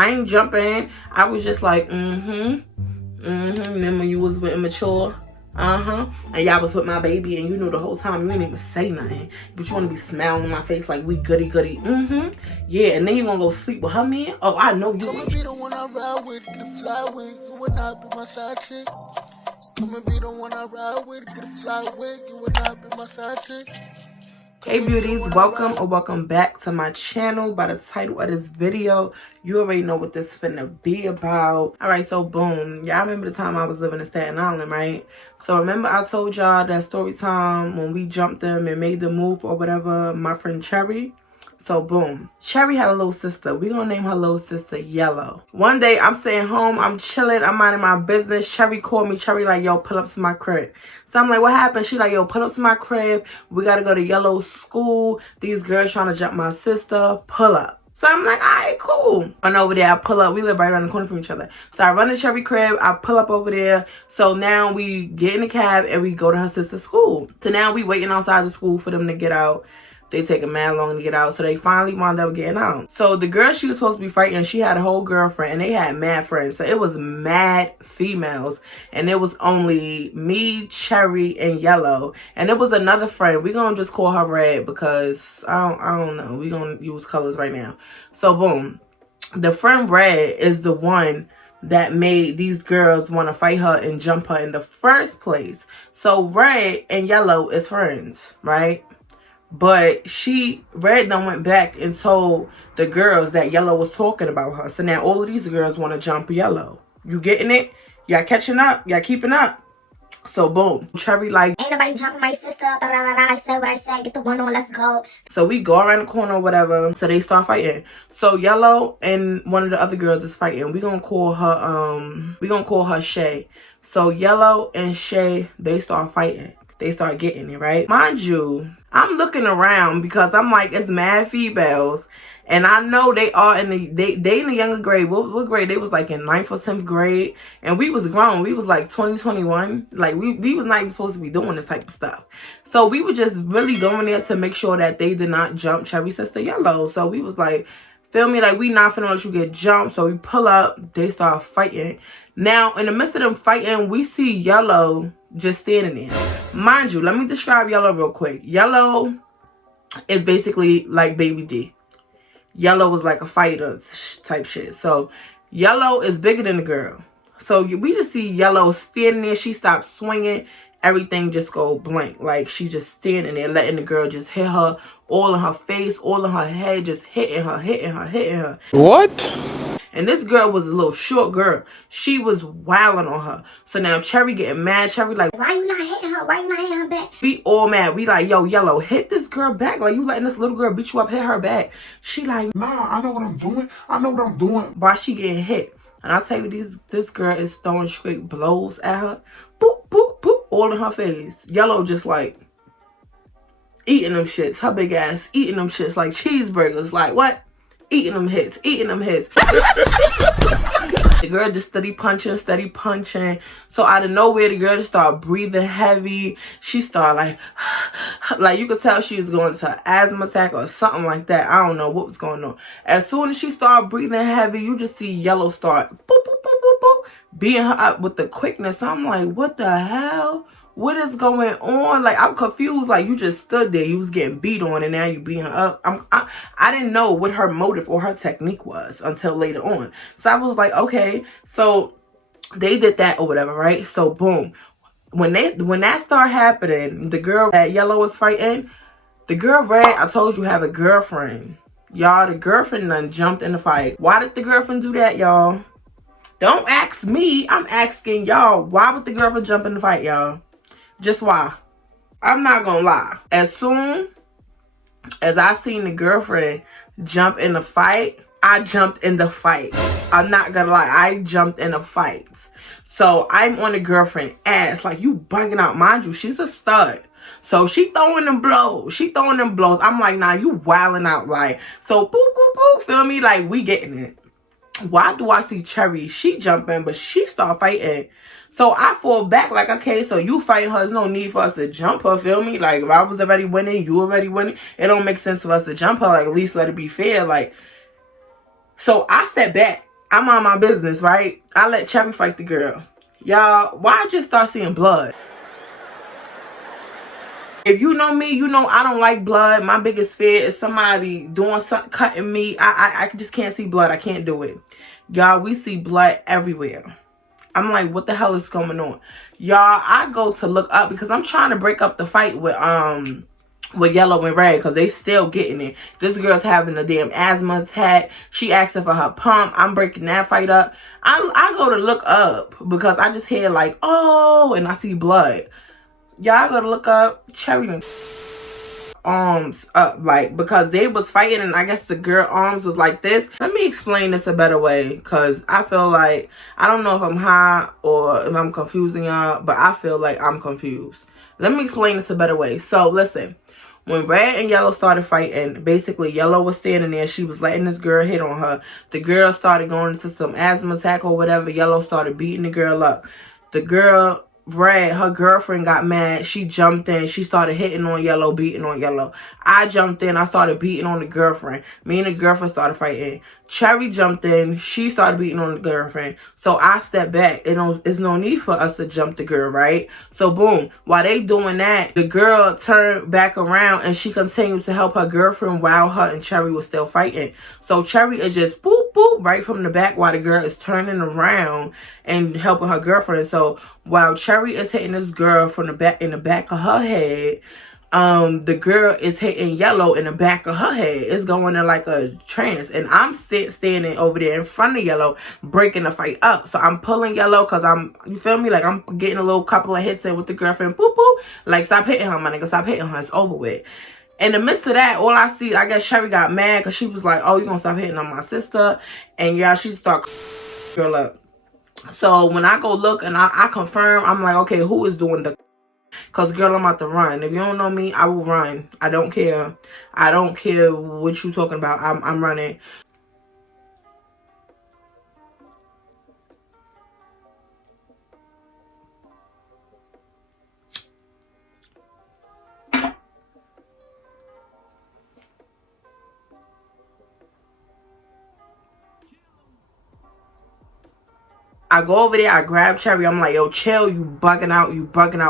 I ain't jumping. I was just like, remember you was with immature? And y'all was with my baby, and you knew the whole time you ain't even say nothing, but you want to be smiling in my face like we goody. Yeah, and then you gonna go sleep with her man? Oh, I know you. I'ma be the one I ride with, get a fly with. You would not be my side chick. I'ma be the one I ride with, get a fly with. You would not be my side chick. Hey beauties, welcome or welcome back to my channel. By the title of this video, you already know what this finna be about. Alright, so boom. Y'all remember the time I was living in Staten Island, right? So remember I told y'all that story time when we jumped them and made the move or whatever, my friend Cherry? So boom, Cherry had a little sister. We gonna name her little sister Yellow. One day I'm sitting home, I'm chilling, I'm minding my business. Cherry called me. Cherry like, yo, pull up to my crib. So I'm like, what happened? She like, yo, pull up to my crib. We gotta go to Yellow's school. These girls trying to jump my sister. Pull up. So I'm like, all right, cool. Run over there, I pull up. We live right around the corner from each other. So I run to Cherry crib, I pull up over there. So now we get in the cab and we go to her sister's school. So now we waiting outside the school for them to get out. They take a mad long to get out, so they finally wound up getting out. So the girl she was supposed to be fighting, she had a whole girlfriend, and they had mad friends. So it was mad females, and it was only me, Cherry, and Yellow. And it was another friend. We're gonna just call her Red because I don't know. We're gonna use colors right now. So boom, the friend Red is the one that made these girls want to fight her and jump her in the first place. So Red and Yellow is friends, right? But Red done went back and told the girls that Yellow was talking about her. So now all of these girls want to jump Yellow. You getting it? Y'all catching up? Y'all keeping up? So boom. Cherry like, ain't nobody jumping my sister. I said what I said. Get the one on. Let's go. So we go around the corner or whatever. So they start fighting. So Yellow and one of the other girls is fighting. We gonna call her Shay. So Yellow and Shay, they start fighting. They start getting it, right? Mind you, I'm looking around because I'm like, it's mad females. And I know they are in the, they in the younger grade. What grade? They was like in 9th or 10th grade. And we was grown. We was like 2021. Like we was not even supposed to be doing this type of stuff. So we were just really going there to make sure that they did not jump Cherry sister Yellow. So we was like, feel me? Like, we not finna let you get jumped. So we pull up. They start fighting. Now, in the midst of them fighting, we see Yellow just standing there. Mind you, let me describe Yellow real quick. Yellow is basically like babyyyy. Yellow was like a fighter type shit. So Yellow is bigger than the girl. So we just see Yellow standing there. She stops swinging. Everything just go blank. Like, she just standing there letting the girl just hit her all in her face, all in her head, just hitting her. What? And this girl was a little short girl. She was wilding on her. So now Cherry getting mad. Cherry like, why you not hitting her? Why you not hitting her back? We all mad. We like, yo, Yellow, hit this girl back. Like, you letting this little girl beat you up, hit her back. She like, Nah, I know what I'm doing. I know what I'm doing. Why she getting hit? And I tell you, this girl is throwing straight blows at her. Boop, boop, boop, all in her face. Yellow just like eating them shits. Her big ass eating them shits like cheeseburgers. Like, what? Eating them hits. The girl just steady punching. So out of nowhere, the girl just started breathing heavy. She started like you could tell she was going to an asthma attack or something like that. I don't know what was going on. As soon as she started breathing heavy, you just see Yellow start boop, boop, boop, boop, boop, beating her up with the quickness. I'm like, what the hell? What is going on? Like, I'm confused. Like, you just stood there. You was getting beat on and now you beating her up. I didn't know what her motive or her technique was until later on. So I was like, okay. So they did that or whatever, right? So boom. When that started happening, the girl that Yellow was fighting, the girl Red, I told you, have a girlfriend. Y'all, the girlfriend done jumped in the fight. Why did the girlfriend do that, y'all? Don't ask me. I'm asking y'all. Why would the girlfriend jump in the fight, y'all? Just why? I'm not gonna lie. As soon as I seen the girlfriend jump in the fight, I jumped in the fight. I'm not gonna lie. I jumped in the fight. So I'm on the girlfriend ass. Like, you bugging out. Mind you, she's a stud. So she throwing them blows. I'm like, nah, you wilding out. Like, so boop, boop, boop. Feel me? Like, we getting it. Why do I see Cherry? She jumping, but she start fighting. So I fall back like, okay, so you fighting her. There's no need for us to jump her, feel me? Like, if I was already winning, you already winning. It don't make sense for us to jump her. Like, at least let it be fair. Like, so I step back. I'm on my business, right? I let Cherry fight the girl. Y'all, why I just start seeing blood? If you know me, you know I don't like blood. My biggest fear is somebody doing something, cutting me. I just can't see blood. I can't do it. Y'all, we see blood everywhere. I'm like, what the hell is going on? Y'all, I go to look up because I'm trying to break up the fight with Yellow and Red because they still getting it. This girl's having a damn asthma attack. She asking for her pump. I'm breaking that fight up. I go to look up because I just hear like, oh, and I see blood. Y'all go to look up Cherry arms up, like, because they was fighting and I guess the girl arms was like this. Let me explain this a better way because I feel like, I don't know if I'm high or if I'm confusing y'all, but I feel like I'm confused. Let me explain this a better way. So listen, when Red and Yellow started fighting, basically Yellow was standing there, she was letting this girl hit on her. The girl started going into some asthma attack or whatever. Yellow started beating the girl up. The girl, Red, her girlfriend got mad. She jumped in. She started hitting on Yellow, beating on Yellow. I jumped in. I started beating on the girlfriend. Me and the girlfriend started fighting. Cherry jumped in. She started beating on the girlfriend. So I stepped back. There's no need for us to jump the girl, right? So boom. While they doing that, the girl turned back around and she continued to help her girlfriend while her and Cherry was still fighting. So Cherry is just boop, boop, right from the back while the girl is turning around and helping her girlfriend. So while Cherry is hitting this girl from the back, in the back of her head, the girl is hitting Yellow in the back of her head. It's going in like a trance. And I'm standing over there in front of Yellow, breaking the fight up. So I'm pulling Yellow because you feel me? Like I'm getting a little couple of hits in with the girlfriend. Boop, boop. Like, stop hitting her, my nigga. Stop hitting her. It's over with. In the midst of that, all I see, I guess Cherry got mad because she was like, oh, you gonna stop hitting on my sister? And yeah, she started girl up. So when I go look and I confirm, I'm like, okay, who is doing the... Because, girl, I'm about to run. If you don't know me, I will run. I don't care. I don't care what you talking about. I'm running. I go over there, I grab Cherry, I'm like, yo, chill, you bugging out,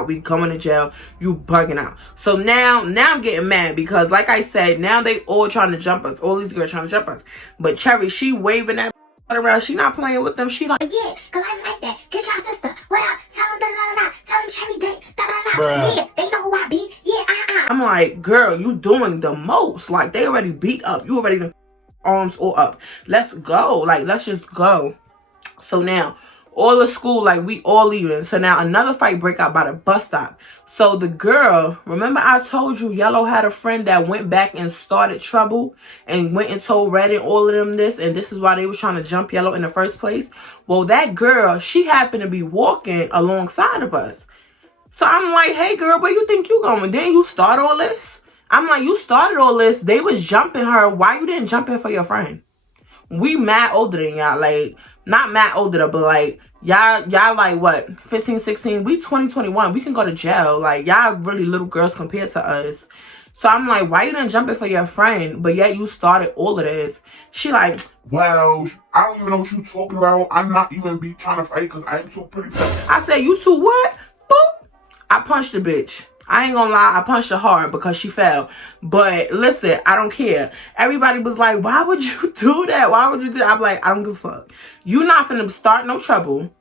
we going to jail, you bugging out. So now I'm getting mad because, like I said, now they all trying to jump us, all these girls trying to jump us. But Cherry, she waving that around, she not playing with them, she like, Yeah, cause I like that. Get your sister. What up? Tell them da-da-da-da. Tell them Cherry Day. Da-da-da. Yeah, they know who I be. Yeah, I'm like, girl, you doing the most. Like, they already beat up, you already arms all up. Let's go, like, let's just go. So now, all the school, like, we all leaving. So now another fight break out by the bus stop. So the girl, remember I told you Yellow had a friend that went back and started trouble and went and told Red and all of them this, and this is why they were trying to jump Yellow in the first place? Well, that girl, she happened to be walking alongside of us. So I'm like, hey girl, where you think you going? Didn't you start all this? I'm like, you started all this. They was jumping her. Why you didn't jump in for your friend? We mad older than y'all, like, not mad older, but like, y'all like what, 15, 16, we 20, 21, we can go to jail. Like, y'all really little girls compared to us. So I'm like, why you didn't jump in for your friend, but yet you started all of this? She like, Well, I don't even know what you're talking about. I'm not even be trying to fight because I'm so pretty. I said, you two what? Boop. I punched the bitch. I ain't gonna lie, I punched her hard because she fell. But listen, I don't care. Everybody was like, why would you do that? Why would you do that? I'm like, I don't give a fuck. You not finna start no trouble.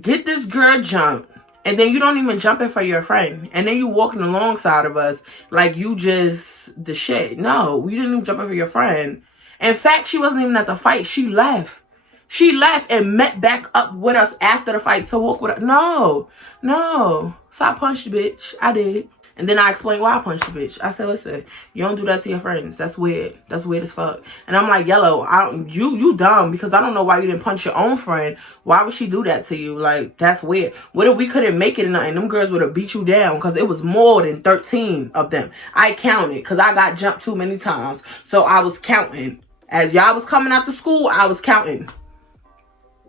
Get this girl jumped. And then you don't even jump in for your friend. And then you walking alongside of us like you just the shit. No, you didn't even jump in for your friend. In fact, she wasn't even at the fight. She left. She left and met back up with us after the fight to walk with us. No. So I punched the bitch. I did. And then I explained why I punched the bitch. I said, listen, you don't do that to your friends. That's weird. That's weird as fuck. And I'm like, Yellow, you dumb because I don't know why you didn't punch your own friend. Why would she do that to you? Like, that's weird. What if we couldn't make it in and them girls would have beat you down because it was more than 13 of them. I counted because I got jumped too many times. So I was counting. As y'all was coming out to school, I was counting.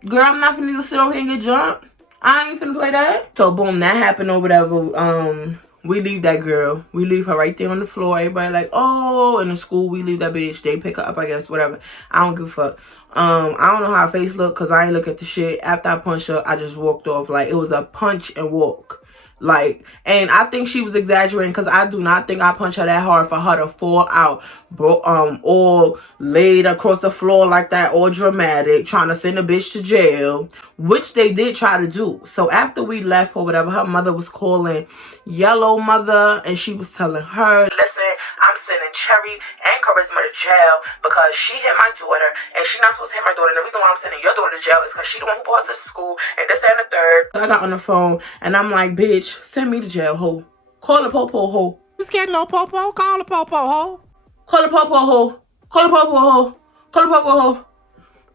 Girl, I'm not finna sit over here and get jumped. I ain't finna play that. So boom, that happened or whatever. We leave that girl. We leave her right there on the floor. Everybody like, oh, in the school, we leave that bitch. They pick her up, I guess, whatever. I don't give a fuck. I don't know how her face looked because I ain't look at the shit. After I punched her, I just walked off. Like, it was a punch and walk. Like, and I think she was exaggerating because I do not think I punched her that hard for her to fall out, or laid across the floor like that, or dramatic, trying to send a bitch to jail, which they did try to do. So after we left or whatever, her mother was calling Yellow Mother, and she was telling her, listen, I'm sending Cherry and Charisma to jail because she hit my daughter, and she not supposed to hit my daughter. And the reason why I'm sending your daughter to jail is because she the one who brought us to school, and this, that, and the third. So I got on the phone, and I'm like, bitch, send me to jail, ho. Call the popo, ho. Just get no popo. Call the popo, ho. Call the popo, ho. Call the popo, ho. Call the popo, ho.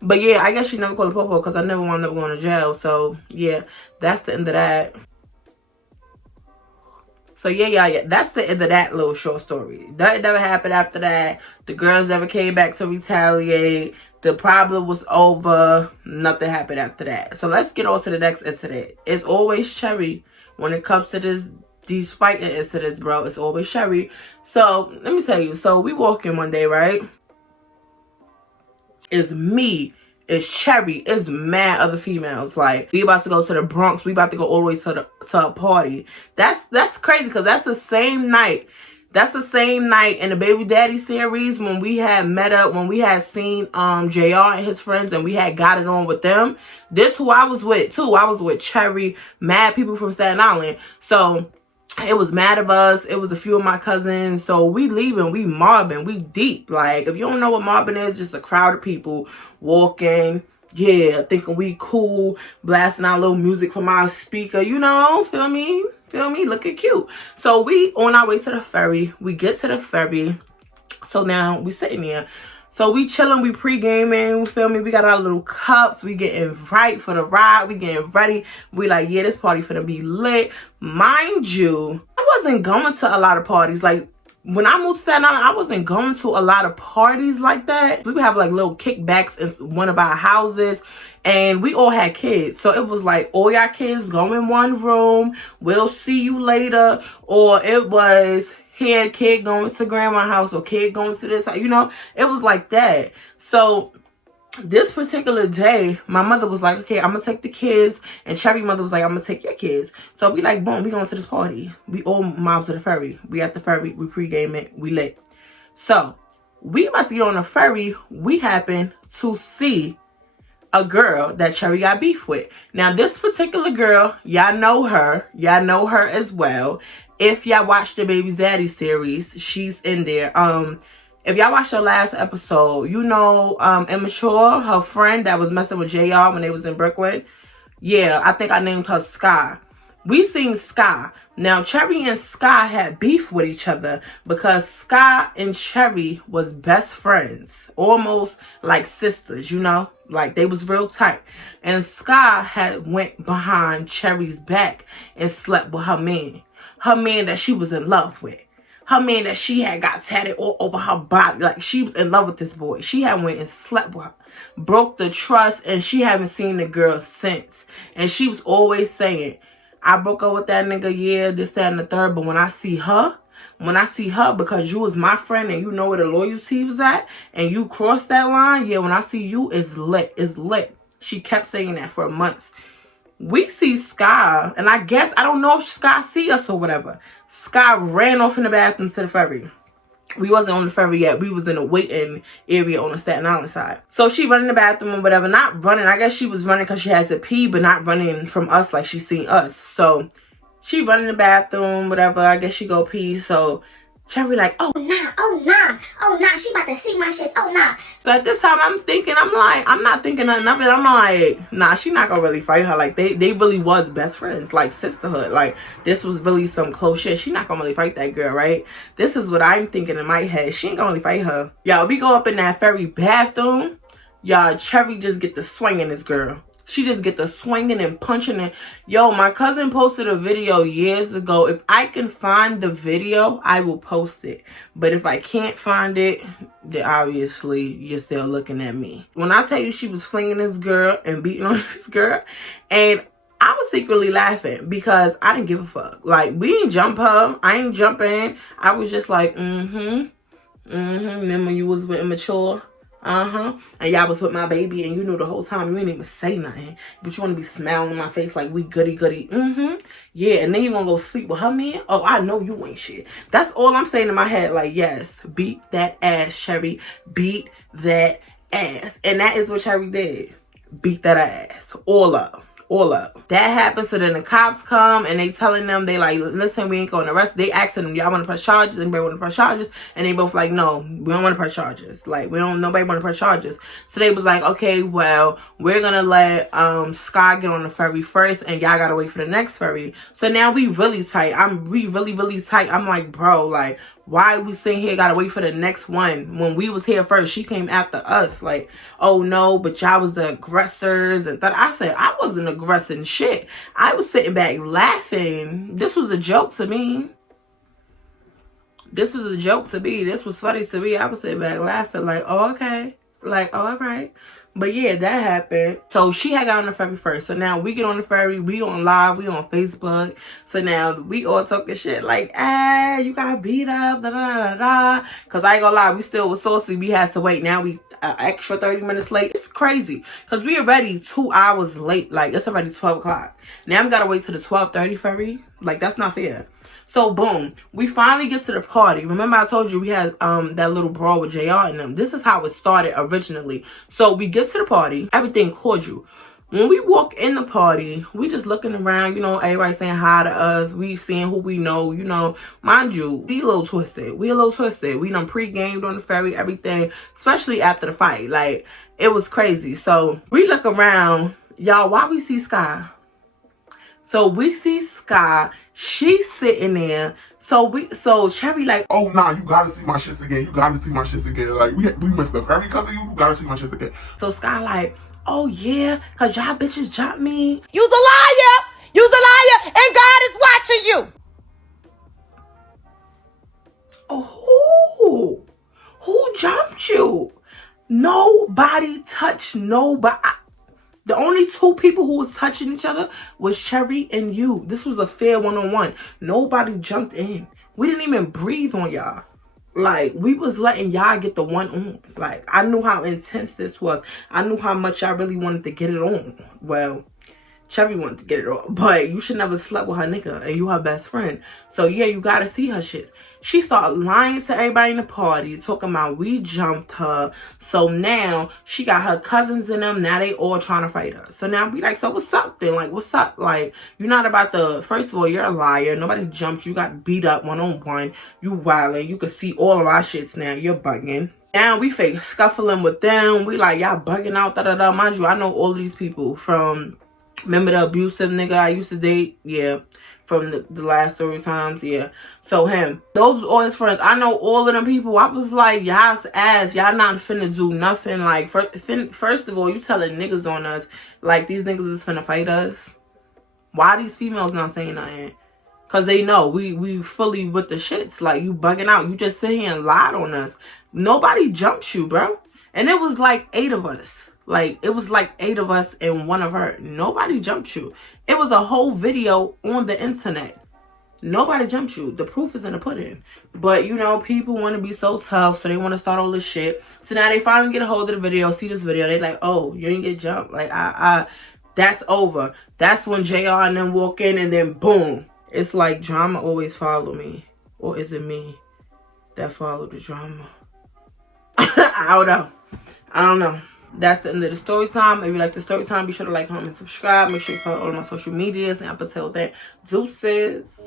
But yeah, I guess she never called the popo because I never wound up going to jail. So yeah, that's the end of that. So yeah, that's the end of that little short story. Nothing never happened after that. The girls never came back to retaliate. The problem was over. Nothing happened after that. So let's get on to the next incident. It's always Cherry when it comes to these fighting incidents, bro. It's always Cherry. So let me tell you. So we walk in one day, right? It's me. It's Cherry. It's mad other females. Like, we about to go to the Bronx. We about to go all the way to a party. That's crazy because that's the same night. That's the same night in the Baby Daddy series when we had met up, when we had seen JR and his friends, and we had got it on with them. This who I was with too. I was with Cherry, mad people from Staten Island. So it was mad of us. It was a few of my cousins. So we leaving, we mobbing, we deep. Like, if you don't know what mobbing is, just a crowd of people walking, yeah, thinking we cool, blasting out little music from our speaker, you know, feel me? Feel me? Looking cute. So we on our way to the ferry. We get to the ferry. So now we sitting there. So we chilling, we pre-gaming, feel me? We got our little cups, we getting right for the ride, we getting ready. We like, yeah, this party finna be lit. Mind you, I wasn't going to a lot of parties. Like, when I moved to Staten Island, I wasn't going to a lot of parties like that. We would have like little kickbacks in one of our houses, and we all had kids. So it was like, all y'all kids go in one room, we'll see you later. Or it was, here, kid going to grandma's house, or kid going to this house, you know, it was like that. So this particular day, my mother was like, okay, I'm gonna take the kids, and Cherry mother was like, I'm gonna take your kids. So we like, boom, we going to this party. We all mob to the ferry. We at the ferry, we pre-game it, we lit. So we about to get on the ferry. We happen to see a girl that Cherry got beef with. Now this particular girl, y'all know her as well. If y'all watched the Baby Daddy series, she's in there. If y'all watched the last episode, you know Immature, her friend that was messing with JR when they was in Brooklyn. Yeah, I think I named her Sky. We seen Sky. Now, Cherry and Sky had beef with each other because Sky and Cherry was best friends. Almost like sisters, you know? Like, they was real tight. And Sky had went behind Cherry's back and slept with her man. Her man that she was in love with. Her man that she had got tatted all over her body. Like, she was in love with this boy. She had went and slept with her. Broke the trust, and she haven't seen the girl since. And she was always saying, I broke up with that nigga, yeah, this, that, and the third. But when I see her, because you was my friend and you know where the loyalty was at, and you crossed that line, yeah, when I see you, it's lit. It's lit. She kept saying that for months. We see Sky, and I guess, I don't know if Sky see us or whatever. Sky ran off in the bathroom to the ferry. We wasn't on the ferry yet. We was in a waiting area on the Staten Island side. So she run in the bathroom or whatever. Not running. I guess she was running because she had to pee, but not running from us like she seen us. So she run in the bathroom, whatever. I guess she go pee. So Cherry like, oh nah, she about to see my shit, oh nah. So at this time, I'm not thinking nothing of it. I'm like, nah, she not gonna really fight her. Like, they really was best friends, like sisterhood. Like, this was really some close shit. She not gonna really fight that girl, right? This is what I'm thinking in my head. She ain't gonna really fight her. Y'all, we go up in that ferry bathroom. Y'all, Cherry just get the swinging this girl. She just get the swinging and punching it. Yo, my cousin posted a video years ago. If I can find the video, I will post it. But if I can't find it, then obviously you're still looking at me. When I tell you she was flinging this girl and beating on this girl, and I was secretly laughing because I didn't give a fuck. Like, we didn't jump her. I ain't jumping. I was just like, remember you was with Immature? And y'all was with my baby, and you knew the whole time you didn't even say nothing, but you want to be smiling in my face like we goody goody. Yeah, and then you gonna go sleep with her man? Oh, I know you ain't shit. That's all I'm saying in my head. Like, yes, beat that ass, Cherry. Beat that ass. And that is what Cherry did. Beat that ass. All up. That happens. So then the cops come and they telling them, they like, listen, we ain't going to arrest. They asking them, y'all want to press charges? Anybody want to press charges? And they both like, no, we don't want to press charges. Like, nobody want to press charges. So they was like, okay, well, we're gonna let Sky get on the ferry first, and y'all gotta wait for the next ferry. So now we really tight. We really tight. I'm like, bro, like, why we sitting here gotta wait for the next one when we was here first? She came after us. Like, oh no, but y'all was the aggressors. And I said, I wasn't aggressing shit. I was sitting back laughing. This was a joke to me. This was a joke to me. This was funny to me. I was sitting back laughing like, oh, okay. Like, oh, all right. But yeah, that happened. So she had got on the ferry first. So now we get on the ferry. We on live. We on Facebook. So now we all talking shit like, you got beat up, da da da da. Because I ain't gonna lie, we still was saucy. We had to wait. Now we extra 30 minutes late. It's crazy. Because we already 2 hours late. Like, it's already 12 o'clock. Now we gotta wait till the 12:30 ferry. Like, that's not fair. So boom, we finally get to the party. Remember I told you we had that little brawl with JR and them. This is how it started originally. So we get to the party, everything cordial. When we walk in the party, we just looking around, you know, everybody saying hi to us. We seeing who we know, you know. Mind you, we a little twisted. We done pre-gamed on the ferry, everything, especially after the fight. Like, it was crazy. So we look around, y'all, why we see Sky? So we see Sky, she's sitting there. So Cherry like, oh nah, you gotta see my shits again. Like, we missed the ferry because of you. You gotta see my shits again. So Sky like, oh yeah, cause y'all bitches jumped me. You's a liar. You's a liar, and God is watching you. Oh, who jumped you? Nobody touched nobody. The only two people who was touching each other was Cherry and you. This was a fair one-on-one. Nobody jumped in. We didn't even breathe on y'all. Like, we was letting y'all get the one on. Like, I knew how intense this was. I knew how much y'all really wanted to get it on. Well, Cherry wanted to get it on. But you should never slept with her nigga and you her best friend. So, yeah, you gotta see her shit. She started lying to everybody in the party, talking about we jumped her. So now she got her cousins in them. Now they all trying to fight us. So now we like, so what's up then? Like, what's up? Like, you're not about to, first of all, you're a liar. Nobody jumped you. You got beat up one-on-one. You wildin'. You can see all of our shits now. You're bugging. Now we fake scuffling with them. We like, y'all bugging out, da-da-da. Mind you, I know all of these people from, remember the abusive nigga I used to date? Yeah. From the last story times, yeah. So him, those was all his friends. I know all of them people. I was like, y'all's ass, y'all not finna do nothing. Like, first of all, you telling niggas on us, like, these niggas is finna fight us. Why these females not saying nothing? Because they know we fully with the shits. Like, you bugging out. You just sit here and lied on us. Nobody jumps you, bro. And it was like 8 of us. Like, it was like 8 of us and 1 of her. Nobody jumped you. It was a whole video on the internet. Nobody jumped you. The proof is in the pudding. But, you know, people want to be so tough, so they want to start all this shit. So now they finally get a hold of the video, see this video. They like, oh, you ain't get jumped. Like, that's over. That's when JR and them walk in, and then boom. It's like drama always follow me. Or is it me that followed the drama? I don't know. That's the end of the story time. If you like the story time, be sure to like, comment, and subscribe. Make sure you follow all of my social medias. And up until then, deuces.